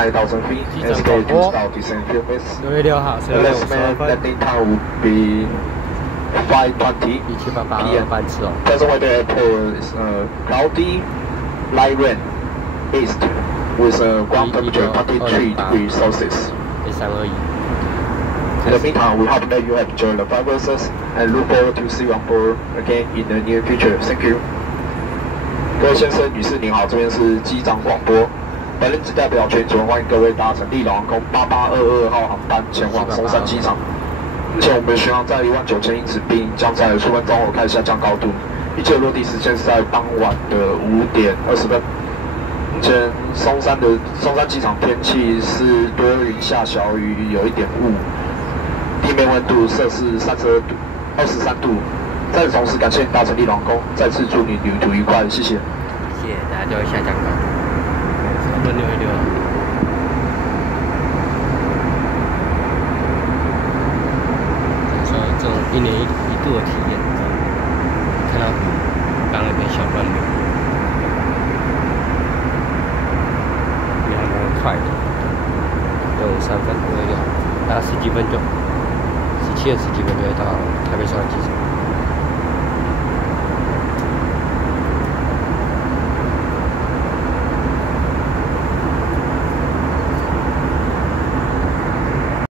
9,000 feet, SK to start descent QMS. 6月6号16点50分。 Landing time will be 5:20 1788班次哦。Present weather airport is cloudy, light rain, east with ground temperature 23 degrees Celsius. 1321。 In the meantime, we hope that you have enjoyed the flight process and look forward to see you on board again in the near future. Thank you. 各位先生、女士，您好，这边是机长广播。本人只代表全球欢迎各位搭乘立荣航空8822号航班前往松山机场。目前我们巡航在19000英尺，并将在数分钟后开始下降高度。预计落地时间是在傍晚的5点20分。目前松山机场天气是多云下小雨，有一点雾。地面温度摄氏23度。在此同时，感谢你搭乘立荣航空，再次祝你旅途愉快，谢谢。谢谢大家，就会下降高。差不多6月6号。说这种1年1度的体验，看到刚那边小乱流，也还蛮快的，用3分6月6号，大概10几分钟，17、10几分钟就到台北松山机场。